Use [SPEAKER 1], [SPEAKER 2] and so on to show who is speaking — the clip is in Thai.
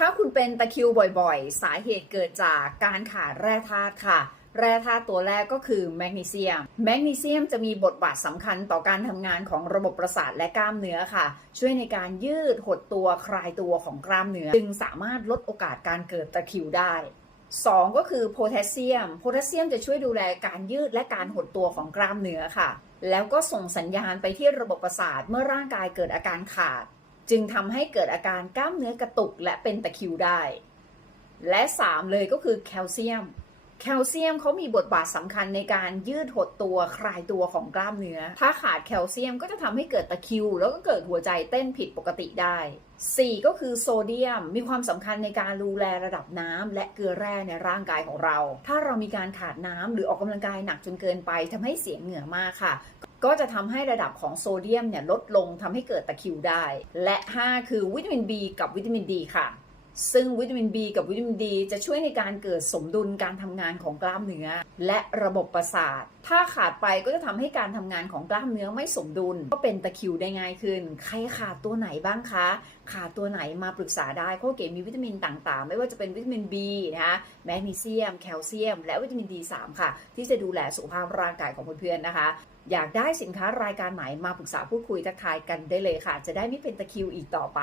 [SPEAKER 1] ถ้าคุณเป็นตะคิวบ่อยๆ สาเหตุเกิดจากการขาดแร่ธาตุค่ะ แร่ธาตุตัวแรกก็คือแมกนีเซียม แมกนีเซียมจะมีบทบาทสำคัญต่อการทำงานของระบบประสาทและกล้ามเนื้อค่ะ ช่วยในการยืดหดตัวคลายตัวของกล้ามเนื้อ จึงสามารถลดโอกาสการเกิดตะคิวได้2ก็คือโพแทสเซียม โพแทสเซียมจะช่วยดูแลการยืดและการหดตัวของกล้ามเนื้อค่ะ แล้วก็ส่งสัญญาณไปที่ระบบประสาทเมื่อร่างกายเกิดอาการขาด จึงทำให้เกิดอาการกล้ามเนื้อกระตุกและเป็นตะคริวได้ และ 3 เลยก็คือแคลเซียม แคลเซียมเขามีบทบาทสำคัญในการยืดหดตัวคลายตัวของกล้ามเนื้อ ถ้าขาดแคลเซียมก็จะทำให้เกิดตะคริว แล้วก็เกิดหัวใจเต้นผิดปกติได้ 4 ก็คือโซเดียม มีความสำคัญในการดูแลระดับน้ำและเกลือแร่ในร่างกายของเรา ถ้าเรามีการขาดน้ำหรือออกกำลังกายหนักจนเกินไปทำให้เสียเหงื่อมากค่ะ ก็จะทำให้ระดับของโซเดียมเนี่ยลดลงทำให้เกิดตะคริวได้ และ 5 คือวิตามิน B กับวิตามินดีค่ะ ซึ่งวิตามิน B กับวิตามินดีจะช่วยในการเกิดสมดุลการทำงานของกล้ามเนื้อ และระบบประสาท ถ้าขาดไปก็จะทำให้การทำงานของกล้ามเนื้อไม่สมดุล ก็เป็นตะคริวได้ง่ายขึ้น ใครขาดตัวไหนบ้างคะ ขาดตัวไหนมาปรึกษาได้เพราะเก๋มีวิตามินต่างๆ ไม่ว่าจะเป็นวิตามิน B นะคะแมกนีเซียม แคลเซียม และวิตามิน D3 ค่ะ ที่จะดูแลสุขภาพร่างกายของเพื่อนๆนะคะอยากได้สินค้ารายการไหนมาปรึกษาพูดคุยทักทายกันได้เลยค่ะ จะได้ไม่เป็นตะคิวอีกต่อไป